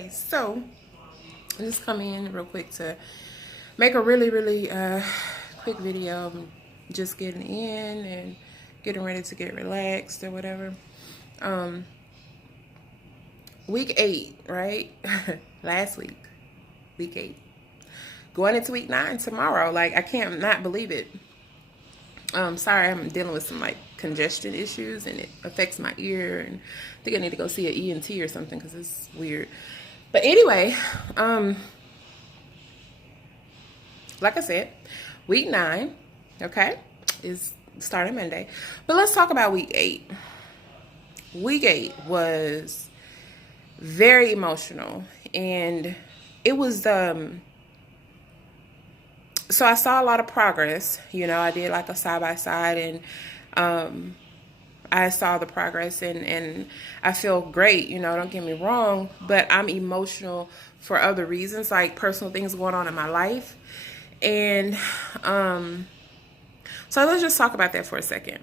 Okay, so I just come in real quick to make a really quick video. I'm just getting in and getting ready to get relaxed or whatever. Week 8, right? Last week 8. Going into week 9 tomorrow. Like, I can't not believe it. Sorry, I'm dealing with some like congestion issues and it affects my ear, and I think I need to go see an ENT or something because it's weird. But anyway, like I said, week 9, okay, is starting Monday. But let's talk about week 8. Week 8 was very emotional, and it was so I saw a lot of progress. You know, I did like a side by side, and I saw the progress, and I feel great, you know, don't get me wrong, but I'm emotional for other reasons, like personal things going on in my life. And so let's just talk about that for a second.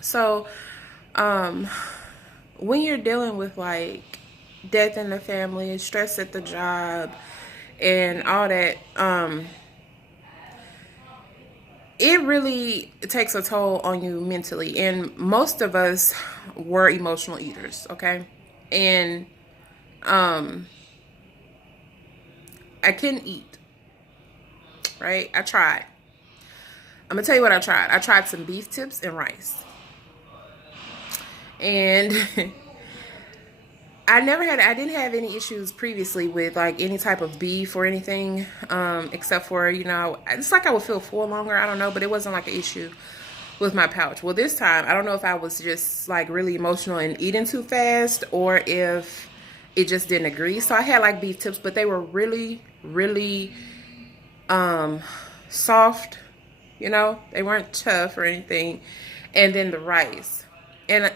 So when you're dealing with like death in the family, stress at the job, and all that, it really takes a toll on you mentally. And most of us were emotional eaters, okay? And I couldn't eat, right? I tried. I'm gonna tell you what I tried. I tried some beef tips and rice. And I didn't have any issues previously with like any type of beef or anything, except for, you know, it's like I would feel full longer. I don't know, but it wasn't like an issue with my pouch. Well, this time, I don't know if I was just like really emotional and eating too fast, or if it just didn't agree. So I had like beef tips, but they were really soft, you know, they weren't tough or anything. And then the rice. And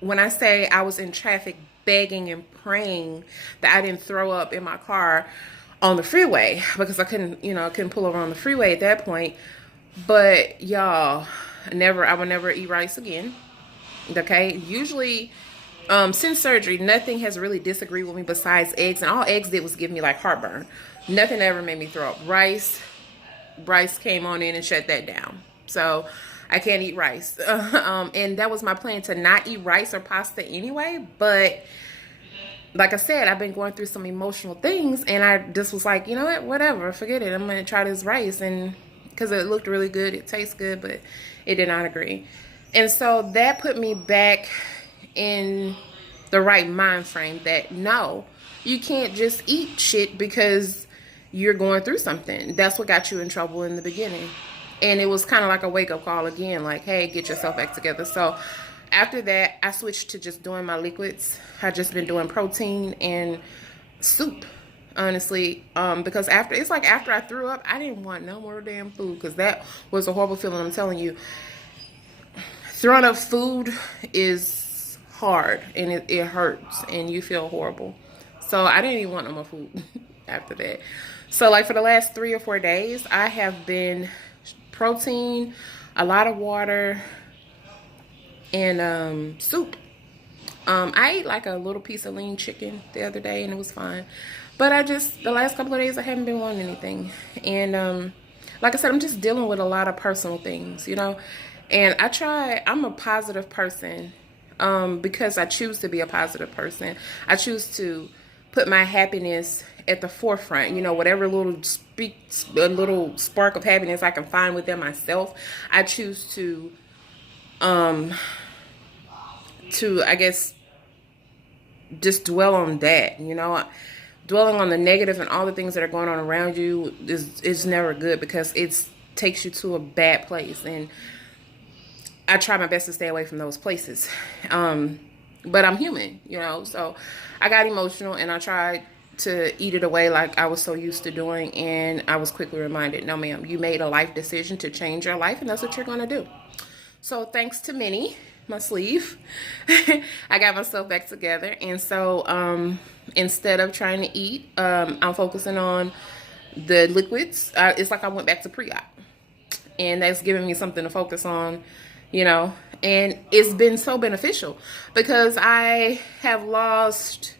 when I say I was in traffic begging and praying that I didn't throw up in my car on the freeway, because I couldn't pull over on the freeway at that point. But y'all, I will never eat rice again. Okay, usually since surgery, nothing has really disagreed with me besides eggs, and all eggs did was give me like heartburn. Nothing ever made me throw up. Rice came on in and shut that down. So I can't eat rice. And that was my plan, to not eat rice or pasta anyway. But like I said, I've been going through some emotional things, and I just was like, you know what, whatever, forget it. I'm going to try this rice, and because it looked really good, it tastes good, but it did not agree. And so that put me back in the right mind frame that no, you can't just eat shit because you're going through something. That's what got you in trouble in the beginning. And it was kind of like a wake-up call again, like, hey, get yourself back together. So after that, I switched to just doing my liquids. I've just been doing protein and soup, honestly, because after I threw up, I didn't want no more damn food, because that was a horrible feeling. I'm telling you, throwing up food is hard, and it hurts, and you feel horrible. So I didn't even want no more food after that. So like for the last 3 or 4 days, I have been protein, a lot of water, and soup. I ate like a little piece of lean chicken the other day, and it was fine. But the last couple of days, I haven't been wanting anything. And like I said, I'm just dealing with a lot of personal things, you know. And I'm a positive person because I choose to be a positive person. I choose to put my happiness at the forefront, you know, whatever little spark of happiness I can find within myself. I choose to I guess just dwell on that, you know. Dwelling on the negative and all the things that are going on around you is never good, because it takes you to a bad place. And I try my best to stay away from those places. But I'm human, you know, so I got emotional, and I tried to eat it away like I was so used to doing, and I was quickly reminded, no ma'am, you made a life decision to change your life, and that's what you're going to do. So thanks to Minnie, my sleeve, I got myself back together. And so instead of trying to eat, I'm focusing on the liquids. It's like I went back to pre-op, and that's giving me something to focus on, you know. And it's been so beneficial, because I have lost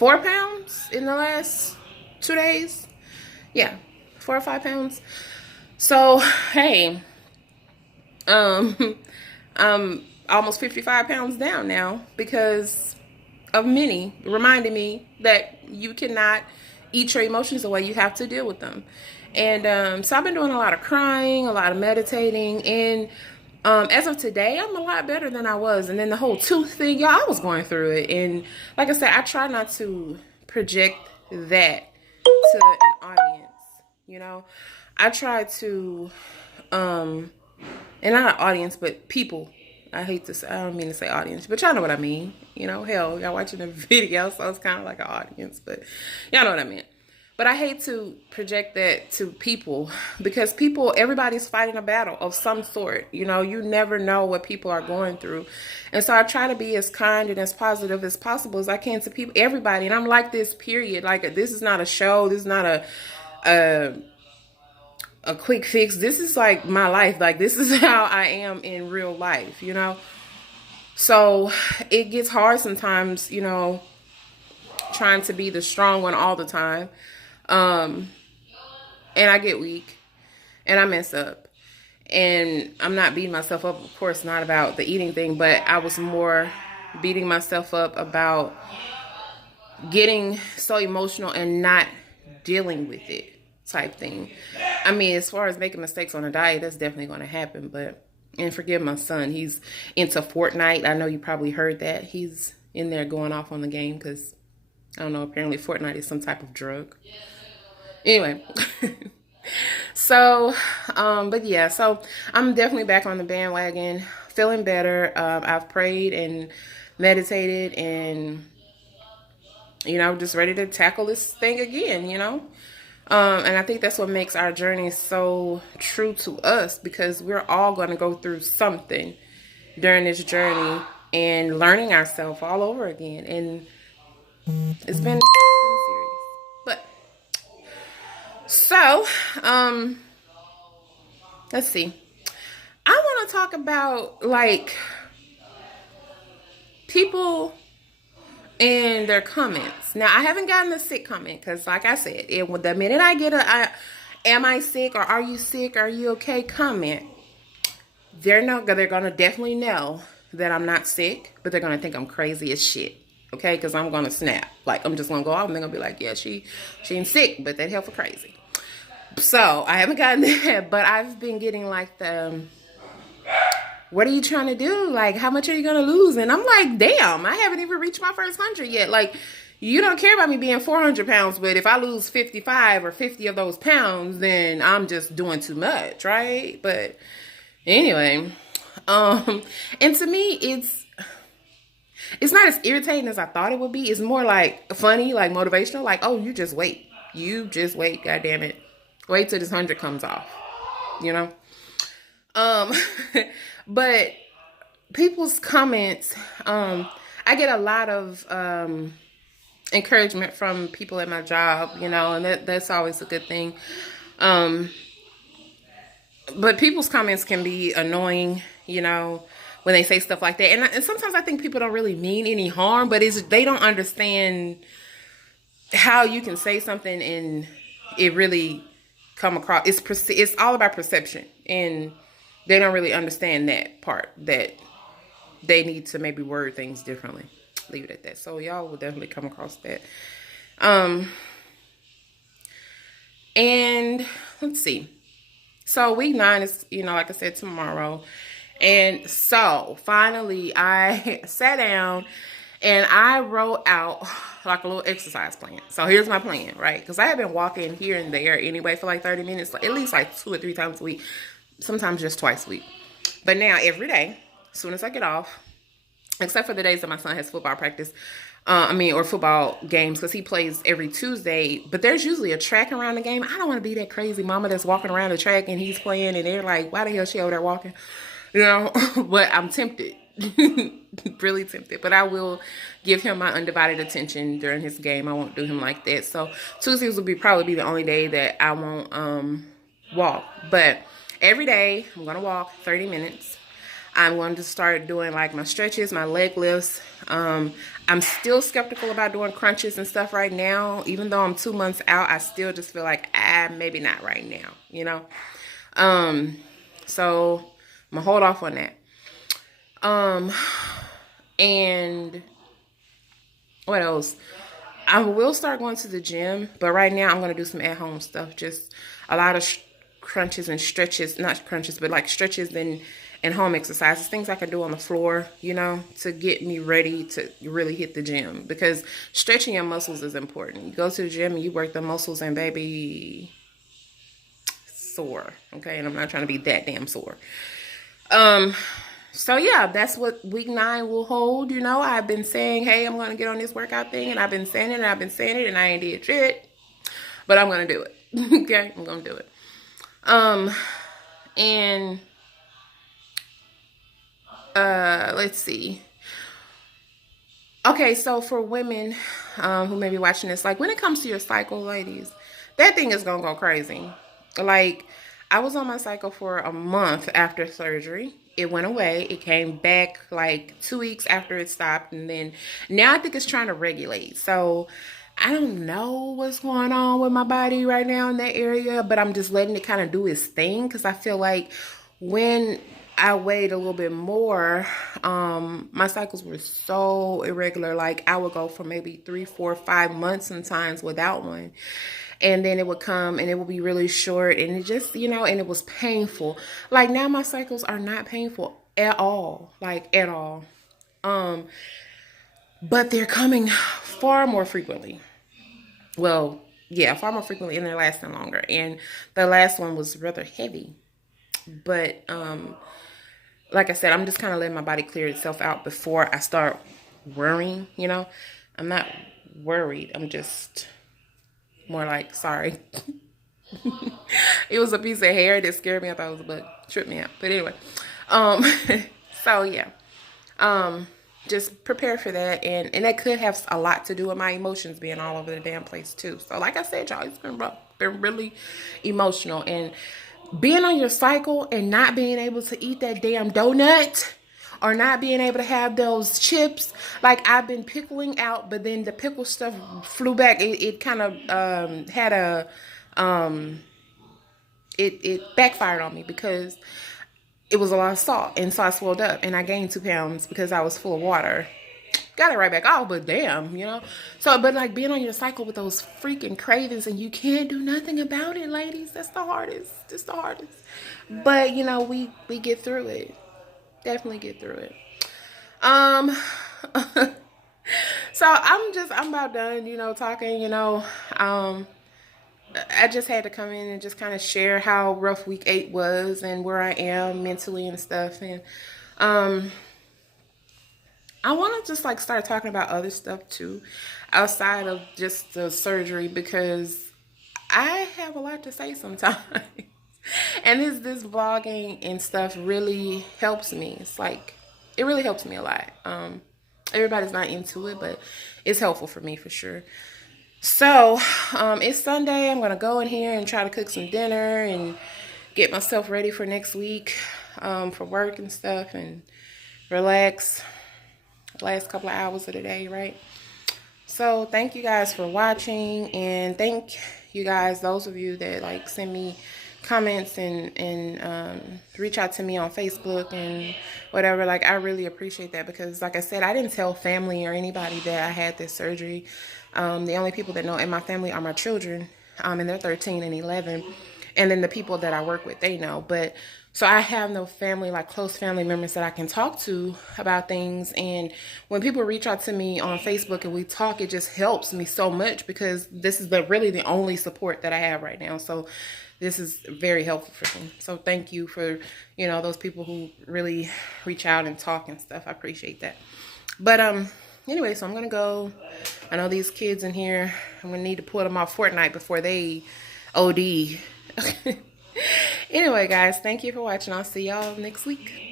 4 pounds in the last 2 days. Yeah, 4 or 5 pounds. So, hey, I'm almost 55 pounds down now because of Minnie reminding me that you cannot eat your emotions away. You have to deal with them. And so I've been doing a lot of crying, a lot of meditating, and as of today, I'm a lot better than I was. And then the whole tooth thing, y'all, I was going through it. And like I said, I try not to project that to an audience, you know. I try to, and not an audience, but people. I don't mean to say audience, but y'all know what I mean. You know, hell, y'all watching a video, so it's kind of like an audience, but y'all know what I mean. But I hate to project that to people because everybody's fighting a battle of some sort. You know, you never know what people are going through. And so I try to be as kind and as positive as possible as I can to people, everybody. And I'm like this, period. Like, this is not a show. This is not a quick fix. This is like my life. Like, this is how I am in real life, you know? So it gets hard sometimes, you know, trying to be the strong one all the time. And I get weak and I mess up, and I'm not beating myself up, of course, not about the eating thing, but I was more beating myself up about getting so emotional and not dealing with it type thing. I mean, as far as making mistakes on a diet, that's definitely going to happen, but, and forgive my son, he's into Fortnite. I know you probably heard that. He's in there going off on the game because, I don't know, apparently Fortnite is some type of drug. Anyway, so, but yeah, so I'm definitely back on the bandwagon, feeling better. I've prayed and meditated and, you know, just ready to tackle this thing again, you know. And I think that's what makes our journey so true to us, because we're all going to go through something during this journey and learning ourselves all over again. And it's been serious. But so, let's see. I want to talk about, like, people and their comments. Now, I haven't gotten a sick comment because, like I said, the minute I get am I sick or are you sick? Are you okay comment, they're going to definitely know that I'm not sick, but they're going to think I'm crazy as shit. Okay, because I'm going to snap. Like, I'm just going to go off and they're going to be like, yeah, she ain't sick, but that hell for crazy. So, I haven't gotten that, but I've been getting like what are you trying to do? Like, how much are you going to lose? And I'm like, damn, I haven't even reached my first 100 yet. Like, you don't care about me being 400 pounds, but if I lose 55 or 50 of those pounds, then I'm just doing too much, right? But anyway, and to me, it's not as irritating as I thought it would be. It's more like funny, like motivational, like, oh, you just wait. You just wait, goddamn it. Wait till this 100 comes off, you know? But people's comments, I get a lot of encouragement from people at my job, you know, and that's always a good thing. But people's comments can be annoying, you know, when they say stuff like that. And sometimes I think people don't really mean any harm, but they don't understand how you can say something and it really come across. It's all about perception, and they don't really understand that part, that they need to maybe word things differently. Leave it at that. So y'all will definitely come across that. And let's see. So week 9 is, you know, like I said, tomorrow. And so finally I sat down and I wrote out like a little exercise plan. So here's my plan, right? Because I have been walking here and there anyway for like 30 minutes, at least like 2 or 3 times a week. Sometimes just twice a week. But now every day, as soon as I get off, except for the days that my son has football practice, or football games, because he plays every Tuesday, but there's usually a track around the game. I don't want to be that crazy mama that's walking around the track and he's playing and they're like, why the hell is she over there walking? You know, but I'm tempted, really tempted, but I will give him my undivided attention during his game. I won't do him like that. So Tuesdays will probably be the only day that I won't walk, but every day I'm going to walk 30 minutes. I'm going to start doing like my stretches, my leg lifts. I'm still skeptical about doing crunches and stuff right now. Even though I'm 2 months out, I still just feel like, maybe not right now, you know? So I'm gonna hold off on that. And what else? I will start going to the gym, but right now I'm going to do some at-home stuff. Just a lot of crunches and stretches, not crunches, but like stretches and home exercises, things I can do on the floor, you know, to get me ready to really hit the gym. Because stretching your muscles is important. You go to the gym and you work the muscles and baby, sore, okay? And I'm not trying to be that damn sore. So yeah, that's what week 9 will hold. You know, I've been saying, hey, I'm going to get on this workout thing, and I've been saying it, and I've been saying it, and I ain't did shit, but I'm going to do it. Okay, I'm going to do it. And let's see. Okay, so for women who may be watching this, like when it comes to your cycle, ladies, that thing is going to go crazy. Like, I was on my cycle for a month after surgery. It went away. It came back like 2 weeks after it stopped. And then now I think it's trying to regulate. So I don't know what's going on with my body right now in that area, but I'm just letting it kind of do its thing. Because I feel like when I weighed a little bit more, my cycles were so irregular. Like I would go for maybe 3, 4, 5 months sometimes without one. And then it would come and it would be really short, and it just, you know, and it was painful. Like now my cycles are not painful at all, like at all. But they're coming far more frequently. Well, yeah, far more frequently, and they're lasting longer. And the last one was rather heavy. But like I said, I'm just kind of letting my body clear itself out before I start worrying, you know. I'm not worried. I'm just more like, sorry. It was a piece of hair that scared me. I thought it was a bug. Tripped me out. But anyway. So yeah. Just prepare for that. And that could have a lot to do with my emotions being all over the damn place too. So like I said, y'all, it's been rough. Been really emotional. And being on your cycle and not being able to eat that damn donut, or not being able to have those chips. Like I've been pickling out, but then the pickle stuff flew back. It kind of had a it backfired on me because it was a lot of salt, and so I swelled up and I gained 2 pounds because I was full of water. Got it right back off, but damn, you know. So, but like being on your cycle with those freaking cravings and you can't do nothing about it, ladies. That's the hardest. It's the hardest. But you know, we get through it. Definitely get through it. So I'm about done, you know, talking, you know. I just had to come in and just kind of share how rough week 8 was and where I am mentally and stuff. And I want to just like start talking about other stuff too, outside of just the surgery, because I have a lot to say sometimes. And this vlogging and stuff really helps me. It's like, it really helps me a lot. Everybody's not into it, but it's helpful for me for sure. So, it's Sunday. I'm going to go in here and try to cook some dinner and get myself ready for next week, for work and stuff, and relax the last couple of hours of the day, right? So, thank you guys for watching, and thank you guys, those of you that like send me comments and reach out to me on Facebook and whatever. Like, I really appreciate that, because like I said, I didn't tell family or anybody that I had this surgery. The only people that know in my family are my children, and they're 13 and 11, and then the people that I work with, they know. But so I have no family, like close family members that I can talk to about things. And when people reach out to me on Facebook and we talk, it just helps me so much, because this is really the only support that I have right now. So this is very helpful for me. So thank you for, you know, those people who really reach out and talk and stuff. I appreciate that. But anyway, so I'm gonna go. I know these kids in here, I'm gonna need to pull them off Fortnite before they OD. Anyway, guys, thank you for watching. I'll see y'all next week.